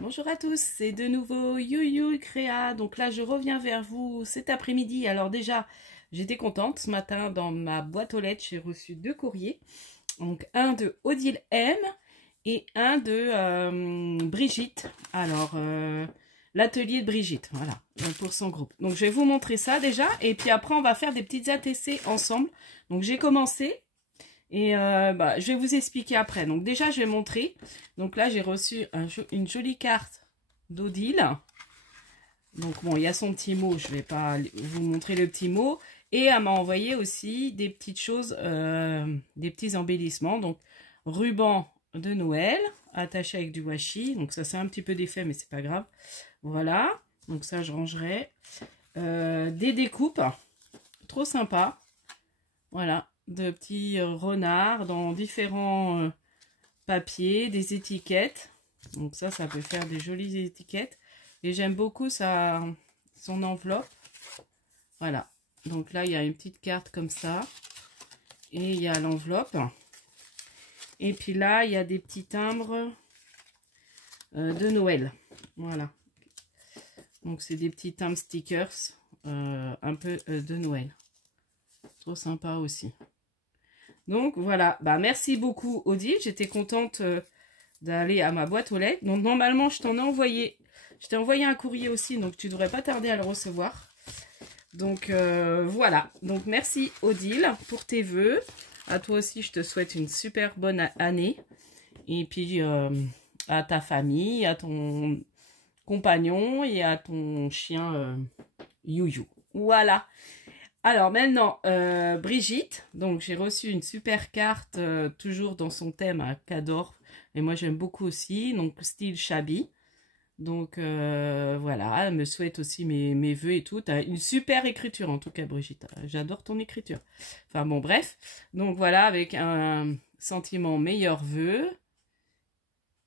Bonjour à tous, c'est de nouveau YuYu Créa. Donc là, je reviens vers vous cet après-midi. Alors déjà, j'étais contente. Ce matin, dans ma boîte aux lettres, j'ai reçu 2 courriers. Donc un de Odile M et un de Brigitte. Alors, l'atelier de Brigitte, voilà, pour son groupe. Donc je vais vous montrer ça déjà. Et puis après, on va faire des petites ATC ensemble. Donc j'ai commencé. Et je vais vous expliquer après. Donc déjà, je vais montrer. Donc là, j'ai reçu une jolie carte d'Odile. Donc bon, il y a son petit mot. Je ne vais pas vous montrer le petit mot. Et elle m'a envoyé aussi des petites choses, des petits embellissements. Donc, ruban de Noël, attaché avec du washi. Donc ça, c'est un petit peu défait, mais c'est pas grave. Voilà. Donc ça, je rangerai. Des découpes. Trop sympa. Voilà. De petits renards dans différents papiers, des étiquettes. Donc ça peut faire des jolies étiquettes. Et j'aime beaucoup son enveloppe. Voilà. Donc là, il y a une petite carte comme ça. Et il y a l'enveloppe. Et puis là, il y a des petits timbres de Noël. Voilà. Donc c'est des petits timbres stickers un peu de Noël. Trop sympa aussi. Donc voilà, merci beaucoup Odile, j'étais contente d'aller à ma boîte aux lettres. Donc normalement je t'en ai envoyé, je t'ai envoyé un courrier aussi, donc tu devrais pas tarder à le recevoir. Donc voilà, donc merci Odile pour tes vœux. À toi aussi je te souhaite une super bonne année. Et puis à ta famille, à ton compagnon et à ton chien YuYu. Voilà. Alors maintenant, Brigitte, donc j'ai reçu une super carte, toujours dans son thème à Cador, et moi j'aime beaucoup aussi, donc style shabby. Donc voilà, elle me souhaite aussi mes vœux et tout. T'as une super écriture en tout cas Brigitte, j'adore ton écriture. Enfin bon bref, donc voilà, avec un sentiment meilleurs vœux.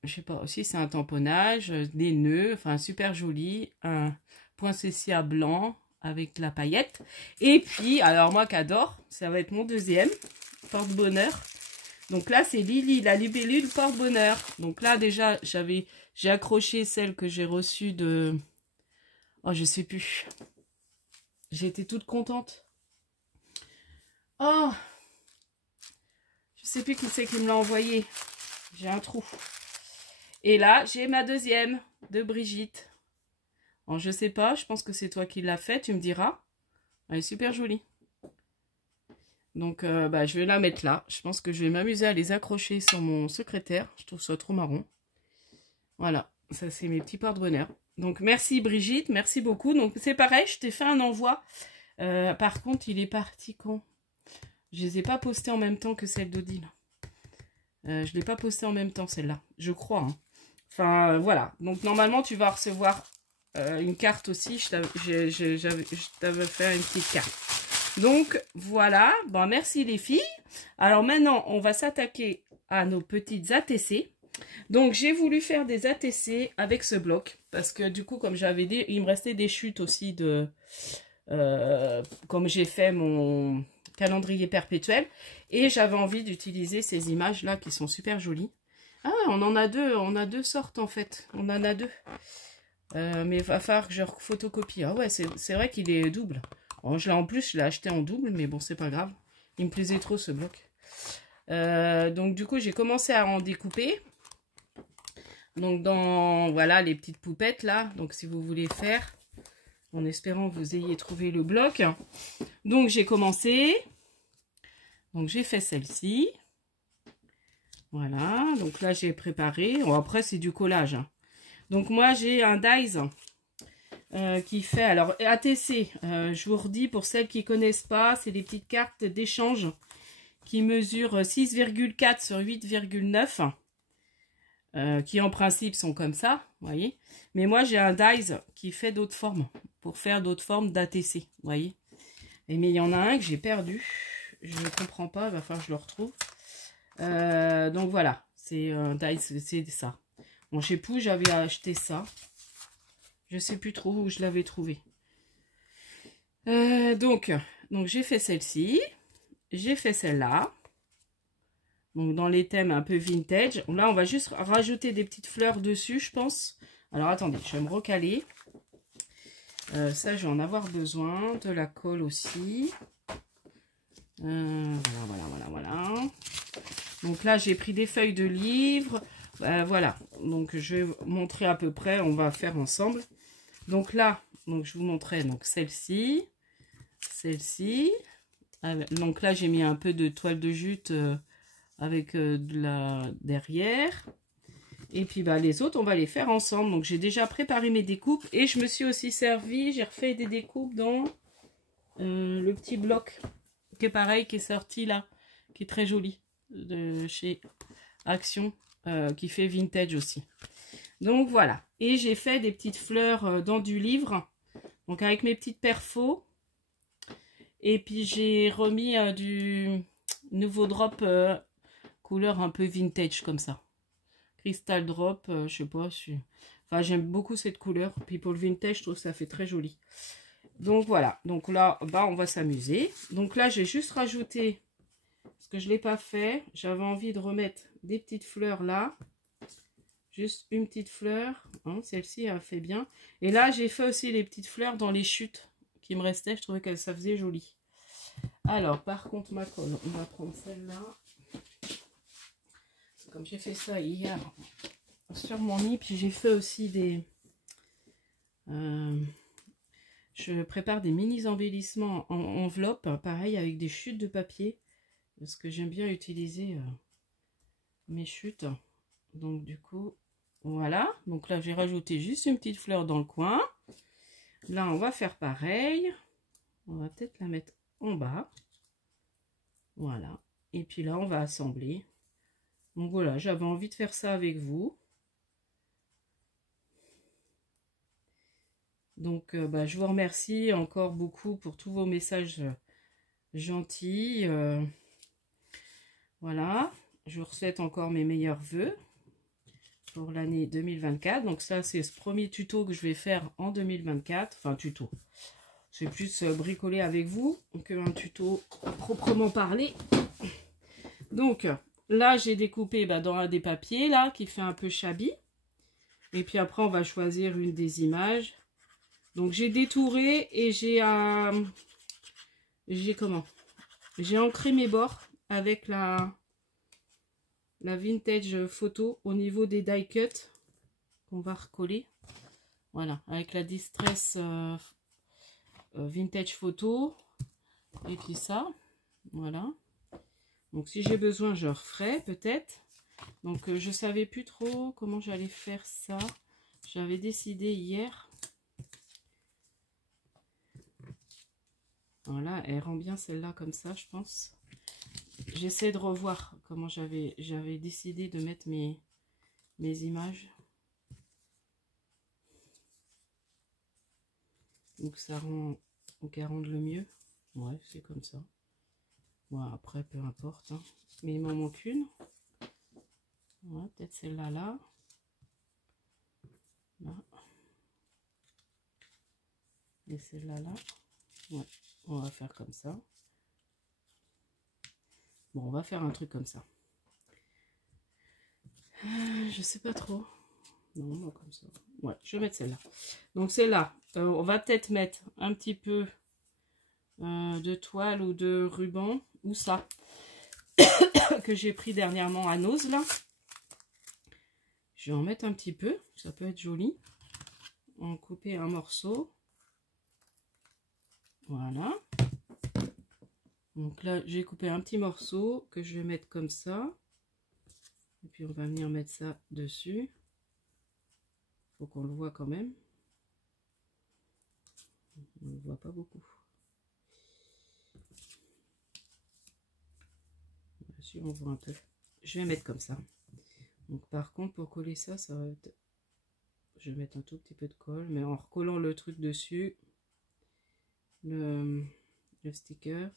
Je sais pas, aussi c'est un tamponnage, des nœuds, enfin super joli, un poinsettia blanc avec la paillette. Et puis, alors moi qu'adore, ça va être mon deuxième porte-bonheur. Donc là, c'est Lily, la libellule porte-bonheur. Donc là, déjà, j'ai accroché celle que j'ai reçue de... Oh, je sais plus. J'ai été toute contente. Oh, je sais plus qui c'est qui me l'a envoyé. J'ai un trou. Et là, j'ai ma deuxième de Brigitte. Alors, je sais pas, je pense que c'est toi qui l'as fait, tu me diras. Elle est super jolie. Donc, je vais la mettre là. Je pense que je vais m'amuser à les accrocher sur mon secrétaire. Je trouve ça trop marrant. Voilà, ça c'est mes petits porte-bonheur. Donc, merci Brigitte, merci beaucoup. Donc, c'est pareil, je t'ai fait un envoi. Par contre, il est parti quand? Je les ai pas postés en même temps que celle d'Odile. Je ne l'ai pas posté en même temps, celle-là. Je crois. Hein. Enfin, voilà. Donc, normalement, tu vas recevoir... une carte aussi, je t'avais fait une petite carte. Donc voilà, merci les filles. Alors maintenant, on va s'attaquer à nos petites ATC. Donc j'ai voulu faire des ATC avec ce bloc. Parce que du coup, comme j'avais dit, il me restait des chutes aussi de... comme j'ai fait mon calendrier perpétuel. Et j'avais envie d'utiliser ces images-là qui sont super jolies. Ah, on en a deux, on a deux sortes en fait. On en a deux. Mais il va falloir que je photocopie. Ah ouais, c'est vrai qu'il est double. En plus, je l'ai acheté en double, mais bon, c'est pas grave. Il me plaisait trop ce bloc. Donc du coup, j'ai commencé à en découper. Donc voilà, les petites poupettes là. Donc si vous voulez faire, en espérant que vous ayez trouvé le bloc. Donc j'ai commencé. Donc j'ai fait celle-ci. Voilà, donc là j'ai préparé. Bon, après c'est du collage. Hein. Donc moi j'ai un dies qui fait, alors ATC, je vous redis pour celles qui ne connaissent pas, c'est des petites cartes d'échange qui mesurent 6,4 sur 8,9, qui en principe sont comme ça, vous voyez. Mais moi j'ai un dies qui fait d'autres formes, pour faire d'autres formes d'ATC, vous voyez. Mais il y en a un que j'ai perdu, je ne comprends pas, il va falloir que je le retrouve. Donc voilà, c'est un dies, c'est ça. Bon, je sais plus, j'avais acheté ça. Je sais plus trop où je l'avais trouvé. Donc j'ai fait celle-ci. J'ai fait celle-là. Donc dans les thèmes un peu vintage. Là, on va juste rajouter des petites fleurs dessus, je pense. Alors, attendez, je vais me recaler. Ça, je vais en avoir besoin. De la colle aussi. Voilà. Donc là, j'ai pris des feuilles de livres. Voilà. Donc, je vais vous montrer à peu près. On va faire ensemble. Donc là, donc, je vous montrais donc celle-ci. Celle-ci. Donc là, j'ai mis un peu de toile de jute avec de la derrière. Et puis bah, les autres, on va les faire ensemble. Donc j'ai déjà préparé mes découpes. Et je me suis aussi servi, j'ai refait des découpes dans le petit bloc. Qui est pareil, qui est sorti là. Qui est très joli. De chez Action. Qui fait vintage aussi. Donc voilà. Et j'ai fait des petites fleurs dans du livre. Donc avec mes petites perfos. Et puis j'ai remis du nouveau drop couleur un peu vintage comme ça. Crystal drop, je sais pas. Enfin, j'aime beaucoup cette couleur. Puis pour le vintage, je trouve que ça fait très joli. Donc voilà. Donc là, bah, on va s'amuser. Donc là, j'ai juste rajouté, parce que je ne l'ai pas fait, j'avais envie de remettre des petites fleurs là. Juste une petite fleur. Hein, celle-ci, elle fait bien. Et là, j'ai fait aussi les petites fleurs dans les chutes qui me restaient. Je trouvais que ça faisait joli. Alors, par contre, ma colle, on va prendre celle-là. Comme j'ai fait ça hier sur mon nid, puis j'ai fait aussi des... je prépare des mini embellissements en enveloppe, pareil, avec des chutes de papier. Parce que j'aime bien utiliser mes chutes. Donc, du coup, voilà. Donc là, j'ai rajouté juste une petite fleur dans le coin. Là, on va faire pareil. On va peut-être la mettre en bas. Voilà. Et puis là, on va assembler. Donc voilà, j'avais envie de faire ça avec vous. Donc, bah, je vous remercie encore beaucoup pour tous vos messages gentils. Voilà, je vous souhaite encore mes meilleurs vœux pour l'année 2024. Donc ça, c'est ce premier tuto que je vais faire en 2024. Enfin, tuto. Je vais plus bricoler avec vous qu'un tuto proprement parlé. Donc, là, j'ai découpé dans des papiers, là, qui fait un peu shabby. Et puis après, on va choisir une des images. Donc, j'ai détouré et j'ai ancré mes bords avec la vintage photo au niveau des die cuts qu'on va recoller. Voilà, avec la distress vintage photo. Et puis ça, voilà. Donc, si j'ai besoin, je referai peut-être. Donc, je ne savais plus trop comment j'allais faire ça. J'avais décidé hier. Voilà, elle rend bien celle-là comme ça, je pense. J'essaie de revoir comment j'avais décidé de mettre mes images. Donc, ça rend... Donc, elle rend le mieux. Ouais, c'est comme ça. Bon, après, peu importe. Hein. Mais il m'en manque une. Ouais, peut-être celle-là, là. Là. Et celle-là, là. Ouais, on va faire comme ça. Bon, on va faire un truc comme ça. Je sais pas trop. Non, non, comme ça. Ouais, je vais mettre celle-là. Donc, celle-là, on va peut-être mettre un petit peu de toile ou de ruban. Ou ça. Que j'ai pris dernièrement à Nose, là. Je vais en mettre un petit peu. Ça peut être joli. En couper un morceau. Voilà. Donc là, j'ai coupé un petit morceau que je vais mettre comme ça. Et puis, on va venir mettre ça dessus. Faut qu'on le voit quand même. On ne le voit pas beaucoup. Si on voit un peu. Je vais mettre comme ça. Donc par contre, pour coller ça, ça va être... Je vais mettre un tout petit peu de colle, mais en recollant le truc dessus, le stickers.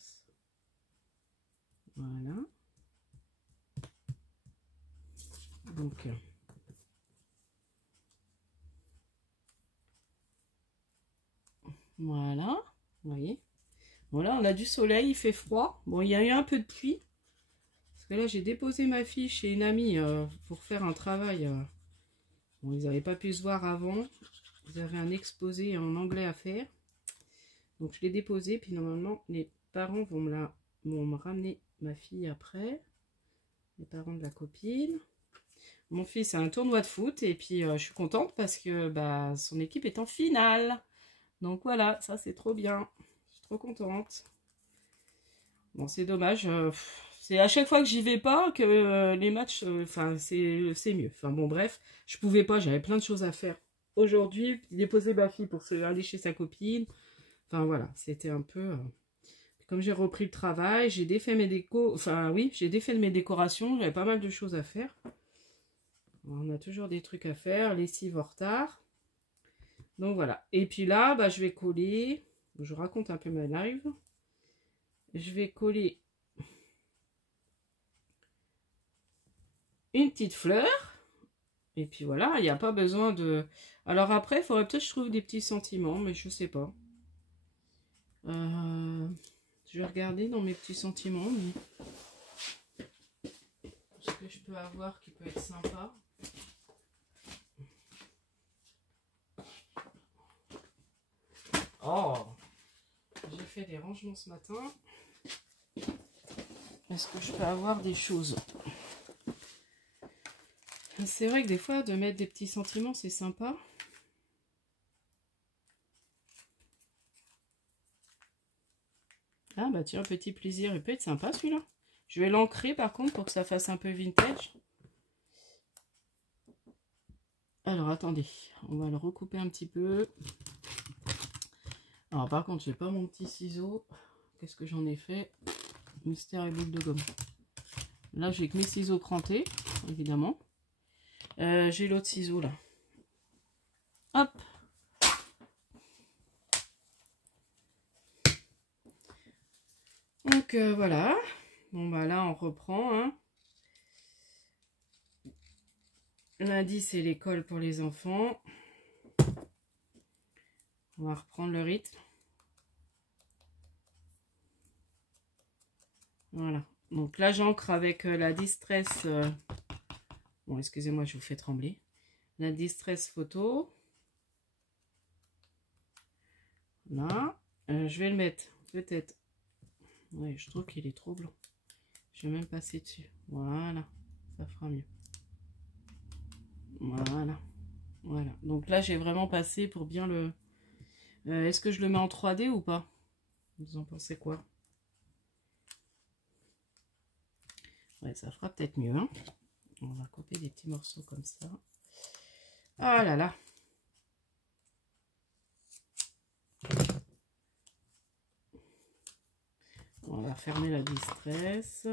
Voilà. Donc voilà, vous voyez. Voilà, on a du soleil, il fait froid. Bon, il y a eu un peu de pluie. Parce que là, j'ai déposé ma fille chez une amie pour faire un travail. Bon, ils n'avaient pas pu se voir avant. Ils avaient un exposé en anglais à faire. Donc je l'ai déposé, puis normalement les parents vont me ramener ma fille après. Les parents de la copine. Mon fils a un tournoi de foot et puis je suis contente parce que bah, son équipe est en finale. Donc voilà, ça c'est trop bien. Je suis trop contente. Bon, c'est dommage. C'est à chaque fois que j'y vais pas que les matchs, enfin c'est mieux. Enfin bon bref, je pouvais pas, j'avais plein de choses à faire. Aujourd'hui, déposer ma fille pour aller chez sa copine. Enfin voilà, c'était un peu... Comme j'ai repris le travail, j'ai défait mes décos. Enfin oui, j'ai défait mes décorations. J'avais pas mal de choses à faire. On a toujours des trucs à faire. Lessive en retard. Donc voilà. Et puis là, bah, je vais coller. Je raconte un peu ma live. Je vais coller une petite fleur. Et puis voilà, il n'y a pas besoin de... Alors après, il faudrait peut-être que je trouve des petits sentiments, mais je sais pas. Je vais regarder dans mes petits sentiments. Ce que je peux avoir qui peut être sympa. Oh! J'ai fait des rangements ce matin. Est-ce que je peux avoir des choses? C'est vrai que des fois, de mettre des petits sentiments, c'est sympa. Ah bah tiens, petit plaisir, il peut être sympa celui-là. Je vais l'ancrer par contre pour que ça fasse un peu vintage. Alors attendez, on va le recouper un petit peu. Alors par contre, j'ai pas mon petit ciseau. Qu'est-ce que j'en ai fait? Mystère et boule de gomme. Là, j'ai que mes ciseaux crantés, évidemment. J'ai l'autre ciseau là. Hop. Donc voilà. Bon bah là, on reprend. Hein. Lundi, c'est l'école pour les enfants. On va reprendre le rythme. Voilà. Donc là, j'ancre avec la Distress. Bon, excusez-moi, je vous fais trembler. La Distress photo. Là. Je vais le mettre peut-être. Ouais, je trouve qu'il est trop blanc. Je vais même passer dessus. Voilà. Ça fera mieux. Voilà. Voilà. Donc là, j'ai vraiment passé pour bien le... Est-ce que je le mets en 3D ou pas? Vous en pensez quoi? Ouais, ça fera peut-être mieux. Hein, on va couper des petits morceaux comme ça. Ah là là. On va fermer la Distress.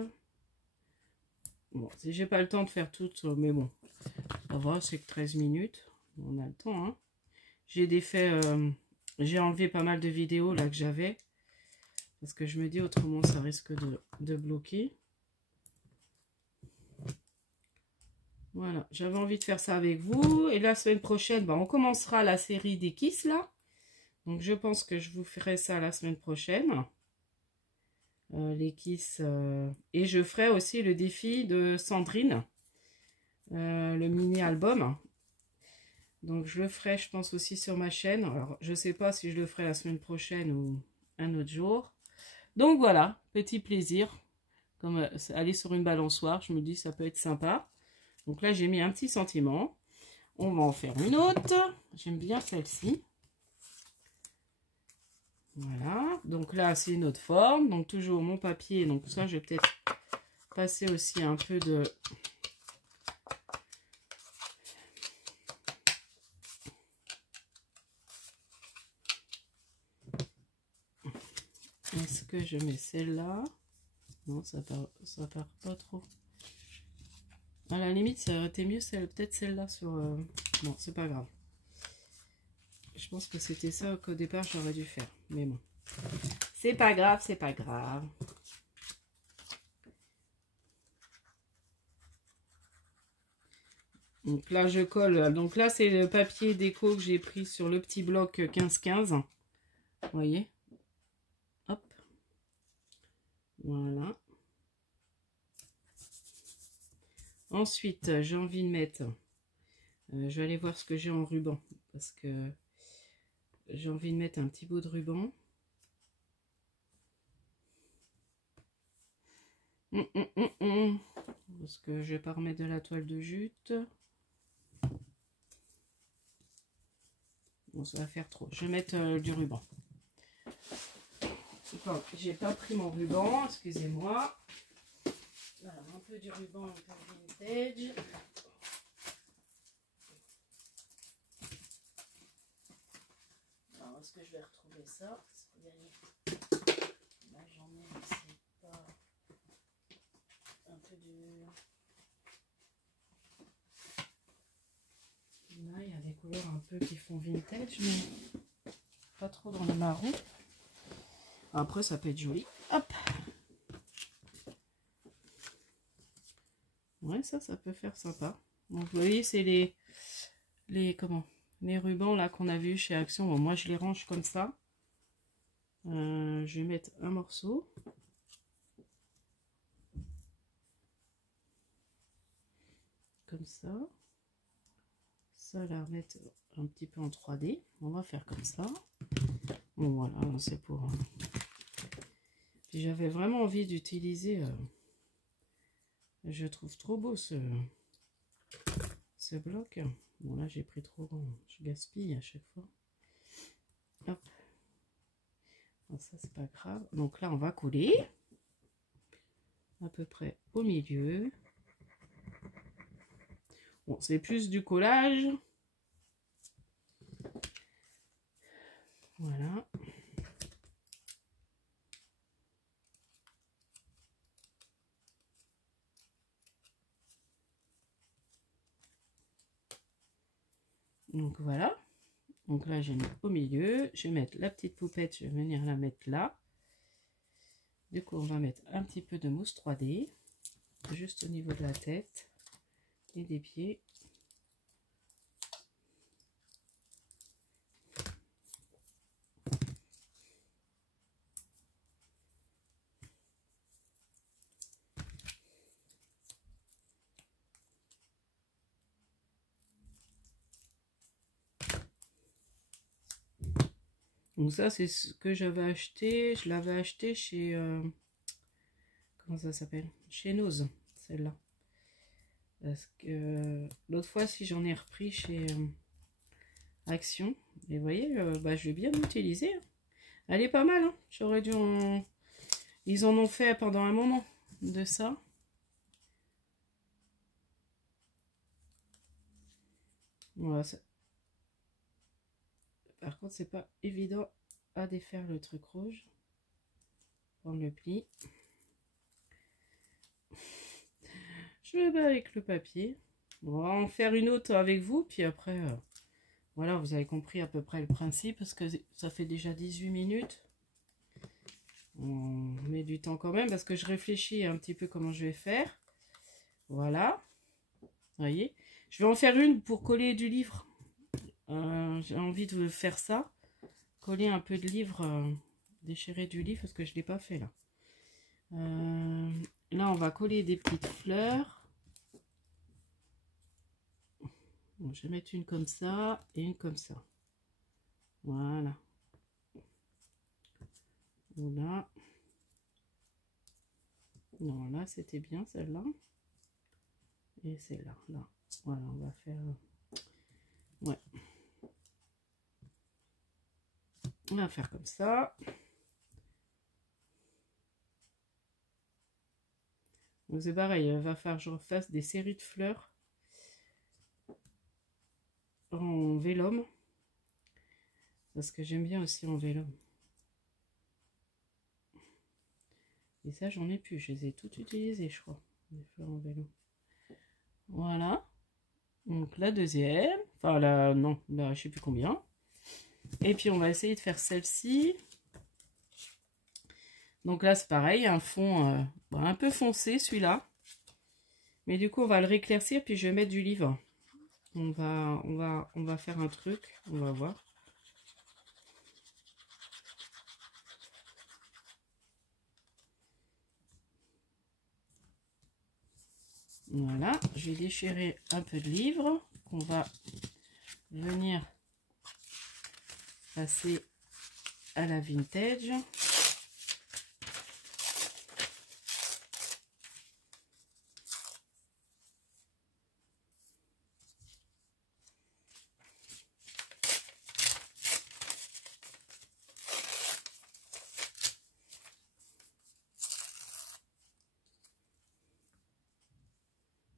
Bon, si j'ai pas le temps de faire tout, mais bon, ça va, c'est que 13 minutes. On a le temps. Hein. J'ai défait, j'ai enlevé pas mal de vidéos là que j'avais. Parce que je me dis autrement ça risque de bloquer. Voilà, j'avais envie de faire ça avec vous. Et la semaine prochaine, bah, on commencera la série des Kiss là. Donc je pense que je vous ferai ça la semaine prochaine. Les Kiss. Et je ferai aussi le défi de Sandrine. Le mini-album. Donc je le ferai, je pense, aussi sur ma chaîne. Alors je sais pas si je le ferai la semaine prochaine ou un autre jour. Donc voilà, petit plaisir. Comme aller sur une balançoire, je me dis ça peut être sympa. Donc là, j'ai mis un petit sentiment. On va en faire une autre. J'aime bien celle-ci. Voilà. Donc là, c'est une autre forme. Donc toujours mon papier. Donc ça, je vais peut-être passer aussi un peu de... Est-ce que je mets celle-là? Non, ça part pas trop. À la limite, ça aurait été mieux peut-être celle-là sur... Bon, c'est pas grave. Je pense que c'était ça qu'au départ, j'aurais dû faire. Mais bon. C'est pas grave, c'est pas grave. Donc là, je colle. Donc là, c'est le papier déco que j'ai pris sur le petit bloc 15-15. Vous voyez? Hop. Voilà. Ensuite, j'ai envie de mettre Je vais aller voir ce que j'ai en ruban parce que j'ai envie de mettre un petit bout de ruban. Parce que je vais pas remettre de la toile de jute. Bon, ça va faire trop. Je vais mettre du ruban. Enfin, j'ai pas pris mon ruban, excusez-moi. Voilà, un peu du ruban, un peu vintage. Alors, est-ce que je vais retrouver ça? Là, j'en ai, c'est pas un peu de... Là, il y a des couleurs un peu qui font vintage, mais pas trop dans le marron. Après, ça peut être joli. Hop! Ouais, ça peut faire sympa. Donc, vous voyez, c'est les rubans là qu'on a vu chez Action. Bon, moi, je les range comme ça. Je vais mettre un morceau. Comme ça. Ça, la remettre un petit peu en 3D. On va faire comme ça. Bon, voilà, c'est pour... Puis j'avais vraiment envie d'utiliser... Je trouve trop beau ce bloc. Bon, là, j'ai pris trop grand. Je gaspille à chaque fois. Hop. Bon, ça, c'est pas grave. Donc là, on va coller. À peu près au milieu. Bon, c'est plus du collage. Voilà. Donc voilà. Donc là, j'ai mis au milieu. Je vais mettre la petite poupette. Je vais venir la mettre là. Du coup, on va mettre un petit peu de mousse 3D. Juste au niveau de la tête et des pieds. Donc ça, c'est ce que j'avais acheté. Je l'avais acheté chez... comment ça s'appelle? Chez Nose, celle-là. Parce que l'autre fois, si j'en ai repris chez Action. Et vous voyez, bah, je vais bien l'utiliser. Elle est pas mal, hein. J'aurais dû en... Ils en ont fait pendant un moment de ça. Voilà, ça... Par contre, c'est pas évident à défaire le truc rouge. Prendre le pli. Je vais avec le papier. Bon, on va en faire une autre avec vous, puis après, voilà, vous avez compris à peu près le principe, parce que ça fait déjà 18 minutes. On met du temps quand même, parce que je réfléchis un petit peu comment je vais faire. Voilà. Vous voyez. Je vais en faire une pour coller du livre. J'ai envie de faire ça. Coller un peu de livre, déchirer du livre, parce que je ne l'ai pas fait là. Là, on va coller des petites fleurs. Bon, je vais mettre une comme ça et une comme ça. Voilà. Voilà. Non, là, c'était bien celle-là. Et celle-là. Là. Voilà, on va faire... Ouais. On va faire comme ça. Donc c'est pareil, il va falloir que je refasse des séries de fleurs en vélum. Parce que j'aime bien aussi en vélum. Et ça, j'en ai plus. Je les ai toutes utilisées, je crois. Les fleurs en vélum. Voilà. Donc la deuxième. Enfin, la... Non, là, je sais plus combien. Et puis, on va essayer de faire celle-ci. Donc là, c'est pareil. Un fond un peu foncé, celui-là. Mais du coup, on va le rééclaircir. Puis, je vais mettre du livre. On va faire un truc. On va voir. Voilà, je vais déchirer un peu de livre on va venir passer à la vintage.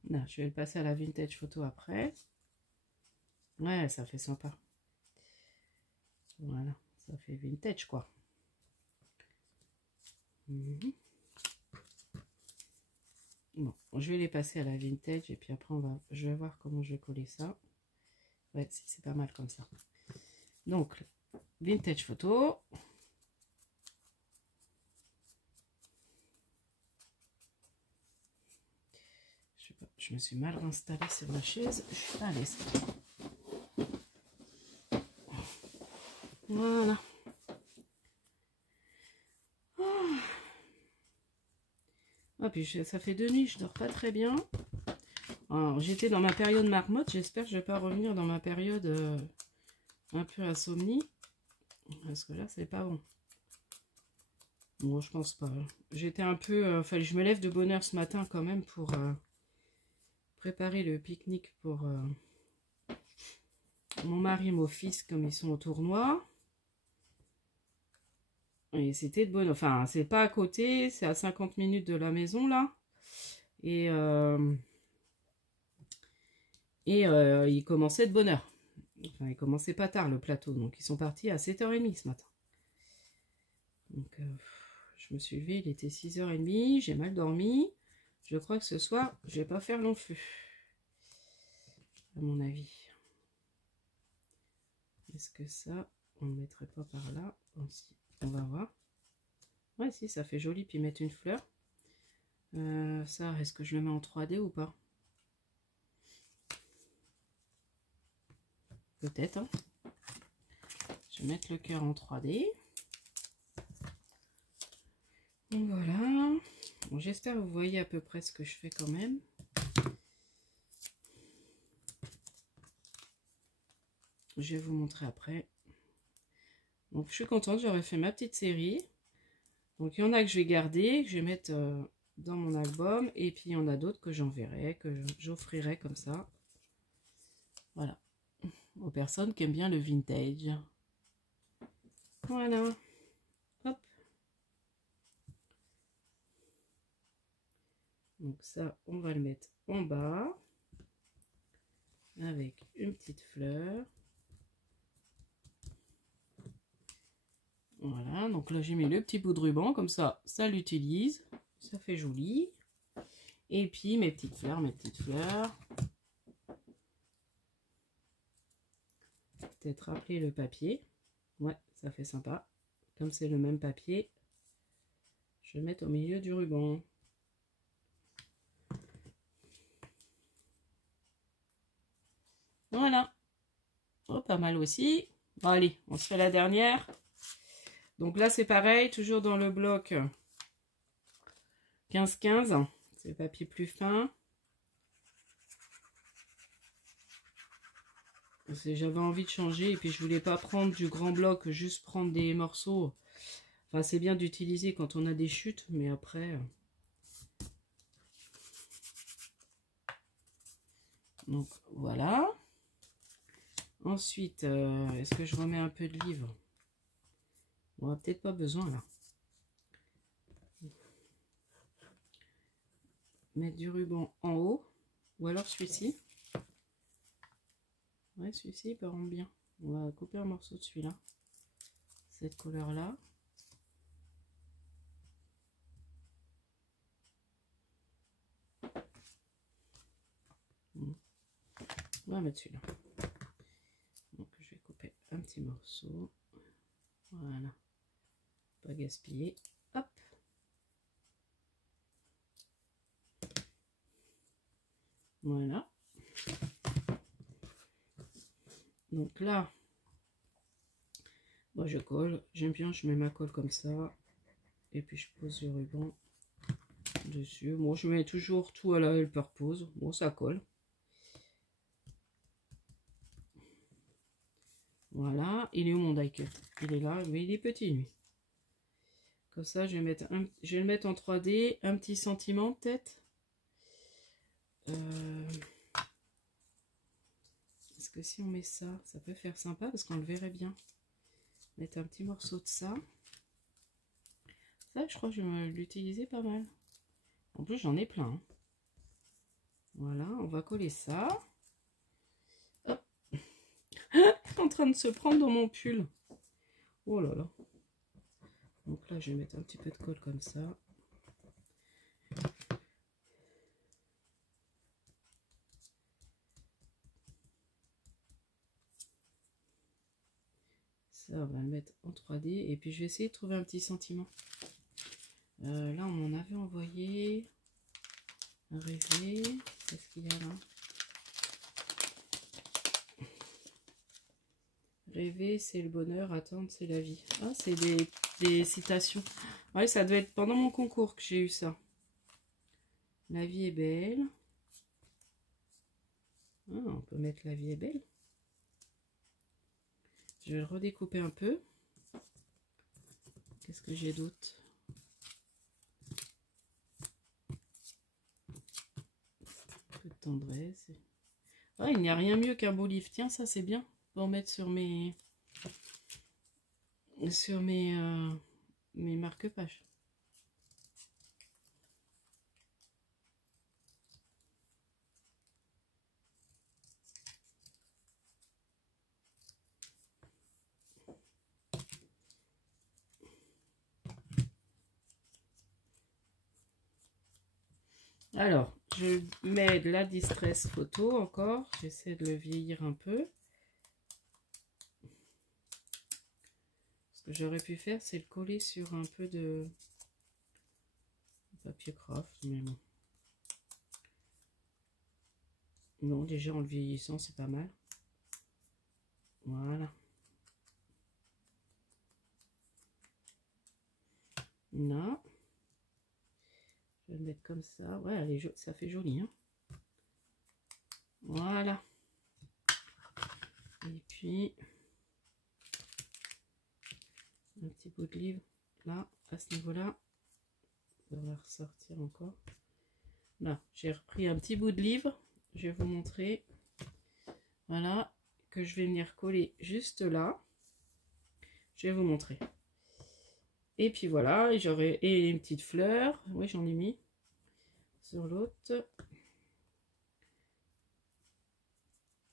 Là, je vais le passer à la vintage photo après. Ouais, ça fait sympa. Voilà, ça fait vintage quoi. Bon, je vais les passer à la vintage et puis après je vais voir comment je vais coller ça. Ouais, c'est pas mal comme ça. Donc, vintage photo. Je sais pas, je me suis mal installée sur ma chaise. Je suis pas à l'aise. Voilà. Ah, puis ça fait 2 nuits, je dors pas très bien. Alors, j'étais dans ma période marmotte. J'espère que je vais pas revenir dans ma période un peu insomnie. Parce que là, c'est pas bon. Bon, je pense pas. J'étais un peu... je me lève de bonne heure ce matin quand même pour préparer le pique-nique pour mon mari et mon fils comme ils sont au tournoi. Et c'était de bonne... Enfin, c'est pas à côté, c'est à 50 minutes de la maison là. Et il commençait de bonne heure. Enfin, il commençait pas tard le plateau. Donc ils sont partis à 7h30 ce matin. Donc je me suis levée, il était 6h30, j'ai mal dormi. Je crois que ce soir, je vais pas faire long feu. À mon avis. Est-ce que ça, on ne mettrait pas par là? On va voir. Ouais, si, ça fait joli. Puis mettre une fleur. Ça, est-ce que je le mets en 3D ou pas? Peut-être. Hein. Je vais mettre le cœur en 3D. Donc voilà. Bon, j'espère que vous voyez à peu près ce que je fais quand même. Je vais vous montrer après. Donc je suis contente, j'aurais fait ma petite série. Donc il y en a que je vais garder, que je vais mettre dans mon album. Et puis il y en a d'autres que j'enverrai, que j'offrirai comme ça. Voilà. Aux personnes qui aiment bien le vintage. Voilà. Hop. Donc ça, on va le mettre en bas. Avec une petite fleur. Voilà, donc là j'ai mis le petit bout de ruban, comme ça, ça l'utilise, ça fait joli. Et puis mes petites fleurs, Peut-être rappeler le papier. Ouais, ça fait sympa. Comme c'est le même papier, je vais le mettre au milieu du ruban. Voilà. Oh, pas mal aussi. Bon, allez, on se fait la dernière. Donc là, c'est pareil, toujours dans le bloc 15-15. C'est le papier plus fin. J'avais envie de changer et puis je voulais pas prendre du grand bloc, juste prendre des morceaux. Enfin, c'est bien d'utiliser quand on a des chutes, mais après... Donc, voilà. Ensuite, est-ce que je remets un peu de livre? On n'a peut-être pas besoin, là. Mettre du ruban en haut. Ou alors celui-ci. Ouais, celui-ci, il peut rendre bien. On va couper un morceau de celui-là. Cette couleur-là. On va mettre celui-là. Donc, je vais couper un petit morceau. Voilà. Pas gaspiller. Hop. Voilà. Donc là, moi je colle. J'aime bien, je mets ma colle comme ça. Et puis je pose le ruban dessus. Bon, je mets toujours tout à la helper pose. Bon, ça colle. Voilà. Il est où mon die cut? Il est là, mais il est petit lui. Comme ça, je vais le mettre en 3D. Un petit sentiment peut-être. Est-ce que si on met ça, ça peut faire sympa parce qu'on le verrait bien. Mettre un petit morceau de ça. Ça, je crois que je vais l'utiliser pas mal. En plus, j'en ai plein. Hein. Voilà, on va coller ça. Hop. En train de se prendre dans mon pull. Oh là là. Donc là, je vais mettre un petit peu de colle comme ça. Ça, on va le mettre en 3D. Et puis, je vais essayer de trouver un petit sentiment. Là, on m'en avait envoyé un rêvé. Qu'est-ce qu'il y a là? Rêver, c'est le bonheur. Attendre, c'est la vie. Ah, c'est des citations. Ouais, ça doit être pendant mon concours que j'ai eu ça. La vie est belle. Ah, on peut mettre la vie est belle. Je vais le redécouper un peu. Qu'est-ce que j'ai d'autre? Un peu de tendresse. Ah, il n'y a rien mieux qu'un beau livre. Tiens, ça c'est bien. Pour mettre sur mes marque-pages. Alors, je mets de la distress photo encore. J'essaie de le vieillir un peu. Ce que j'aurais pu faire, c'est le coller sur un peu de papier craft. Mais bon. Non, déjà en le vieillissant, c'est pas mal. Voilà. Là. Je vais le mettre comme ça. Ouais, elle est ça fait joli. Hein. Voilà. Et puis, un petit bout de livre. Là, à ce niveau-là. On va ressortir encore. Là, j'ai repris un petit bout de livre. Je vais vous montrer. Voilà. Que je vais venir coller juste là. Je vais vous montrer. Et puis voilà, et j'aurai une petite fleur. Oui, j'en ai mis sur l'autre.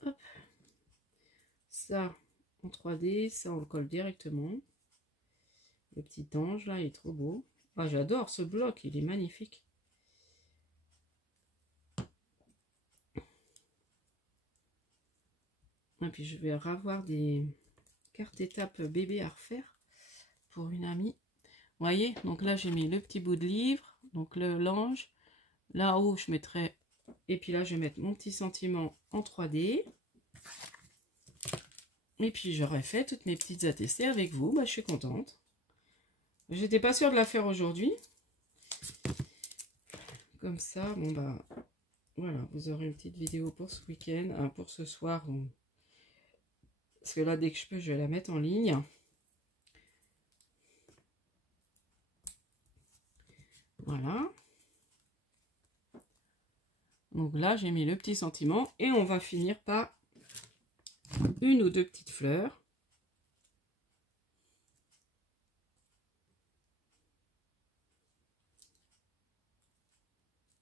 Hop. Ça en 3D, ça on le colle directement. Le petit ange là, il est trop beau. Ah, j'adore ce bloc, il est magnifique. Et puis je vais avoir des cartes étapes bébé à refaire pour une amie. Vous voyez, donc là j'ai mis le petit bout de livre, donc l'ange. Là-haut je mettrai, et puis là je vais mettre mon petit sentiment en 3D. Et puis j'aurai fait toutes mes petites attestées avec vous. Bah, je suis contente. J'étais pas sûre de la faire aujourd'hui. Comme ça, bon bah voilà, vous aurez une petite vidéo pour ce week-end, pour ce soir. Parce que là, dès que je peux, je vais la mettre en ligne. Voilà. Donc là, j'ai mis le petit sentiment. Et on va finir par une ou deux petites fleurs.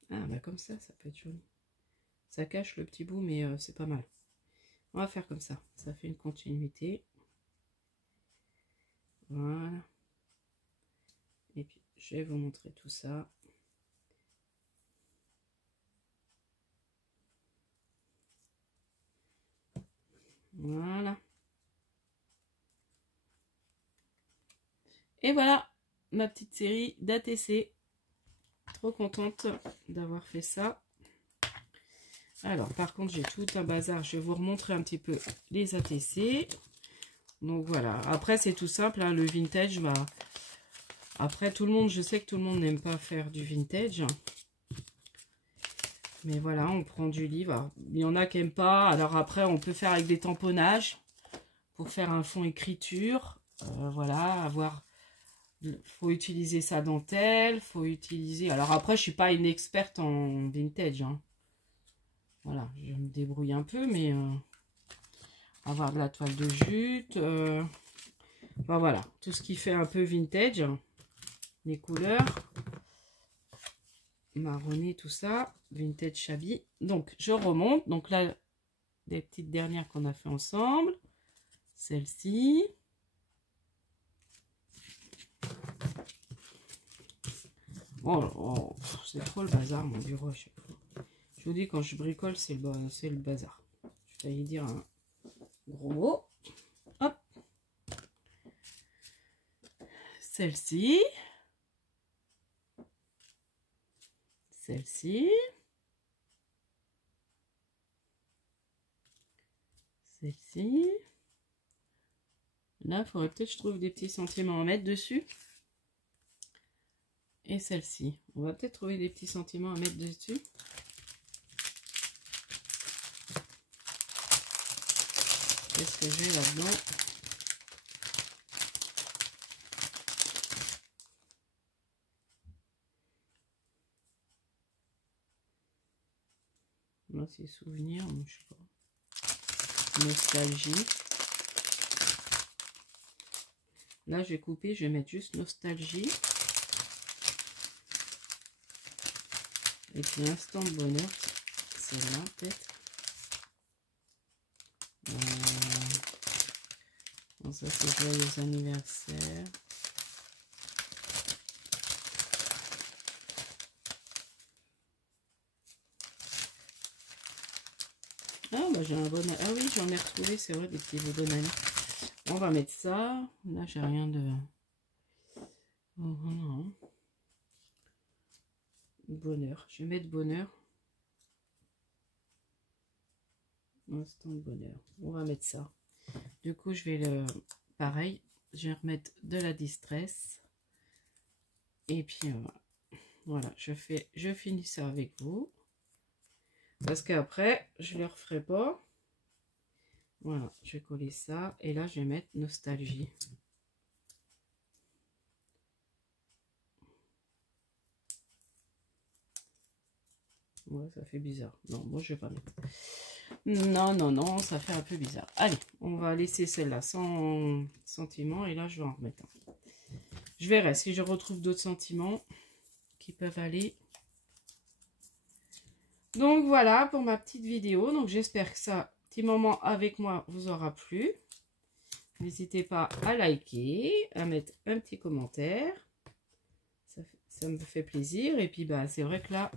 Ah, bah comme ça peut être joli. Ça cache le petit bout, mais c'est pas mal. On va faire comme ça. Ça fait une continuité. Voilà. Et puis, je vais vous montrer tout ça. Voilà. Et voilà, ma petite série d'ATC. Trop contente d'avoir fait ça. Alors, par contre, j'ai tout un bazar. Je vais vous remontrer un petit peu les ATC. Donc, voilà. Après, c'est tout simple. Hein, le vintage, bah... Après, tout le monde, je sais que tout le monde n'aime pas faire du vintage. Mais voilà, on prend du livre. Alors, il y en a qui n'aiment pas. Alors après, on peut faire avec des tamponnages pour faire un fond écriture. Voilà, faut utiliser sa dentelle, faut utiliser... Alors après, je suis pas une experte en vintage, hein. Voilà, je me débrouille un peu, mais avoir de la toile de jute. Enfin, voilà, tout ce qui fait un peu vintage, les couleurs, marronné, tout ça, vintage shabby. Donc, je remonte. Donc là, des petites dernières qu'on a fait ensemble. Celle-ci. Oh, c'est trop le bazar, mon bureau à chaque fois. Je vous dis, quand je bricole, c'est le bazar. Je failli dire un gros mot. Hop. Celle-ci. Celle-ci. Celle-ci. Là, il faudrait peut-être que je trouve des petits sentiments à mettre dessus. Et celle-ci. On va peut-être trouver des petits sentiments à mettre dessus. Qu'est-ce que j'ai là-dedans? Là, c'est souvenirs, je sais pas. Nostalgie. Là, je vais couper, je vais mettre juste nostalgie. Et puis instant de bonheur, celle-là peut-être. Bon, ça c'est joyeux anniversaire. Ah bah j'ai un bon... Ah oui, j'en ai retrouvé, c'est vrai, des petits bonnes années. On va mettre ça. Là, j'ai rien de... Oh, non. Bonheur. Je vais mettre bonheur. Instant de bonheur. On va mettre ça. Du coup, je vais le... Pareil, je vais remettre de la distress. Et puis, voilà, je finis ça avec vous. Parce qu'après, je ne le referai pas. Voilà, je vais coller ça. Et là, je vais mettre nostalgie. Ouais, ça fait bizarre. Non, moi, je vais pas mettre. Non, non, non, ça fait un peu bizarre. Allez, on va laisser celle-là sans sentiment. Et là, je vais en remettre un. Je verrai si je retrouve d'autres sentiments qui peuvent aller. Donc, voilà pour ma petite vidéo. Donc, j'espère que ça, petit moment avec moi, vous aura plu. N'hésitez pas à liker, à mettre un petit commentaire. Ça me fait plaisir. Et puis, bah, c'est vrai que là...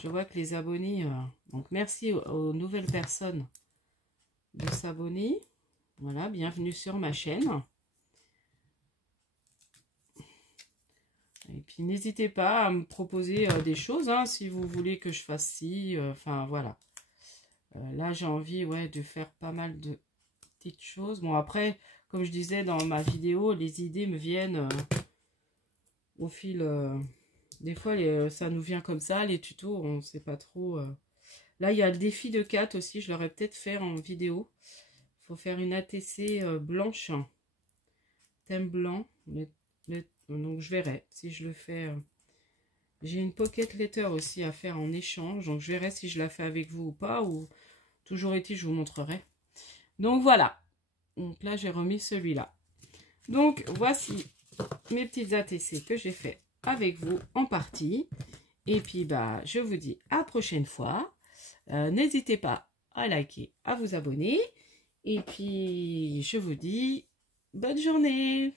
Je vois que les abonnés, donc merci aux nouvelles personnes de s'abonner. Voilà, bienvenue sur ma chaîne. Et puis n'hésitez pas à me proposer des choses, hein, si vous voulez que je fasse ci. Enfin voilà. Là j'ai envie de faire pas mal de petites choses. Bon après, comme je disais dans ma vidéo, les idées me viennent au fil... Des fois, ça nous vient comme ça, les tutos, on ne sait pas trop. Là, il y a le défi de 4 aussi, je l'aurais peut-être fait en vidéo. Il faut faire une ATC blanche, thème blanc. Donc, je verrai si je le fais. J'ai une pocket letter aussi à faire en échange, donc je verrai si je la fais avec vous ou pas, ou toujours est-il, je vous montrerai. Donc, voilà. Donc là, j'ai remis celui-là. Donc, voici mes petites ATC que j'ai fait avec vous en partie. Et puis bah je vous dis à la prochaine fois. N'hésitez pas à liker, à vous abonner. Et puis je vous dis bonne journée.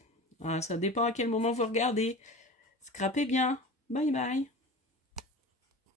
Ça dépend à quel moment vous regardez. Scrapez bien. Bye bye.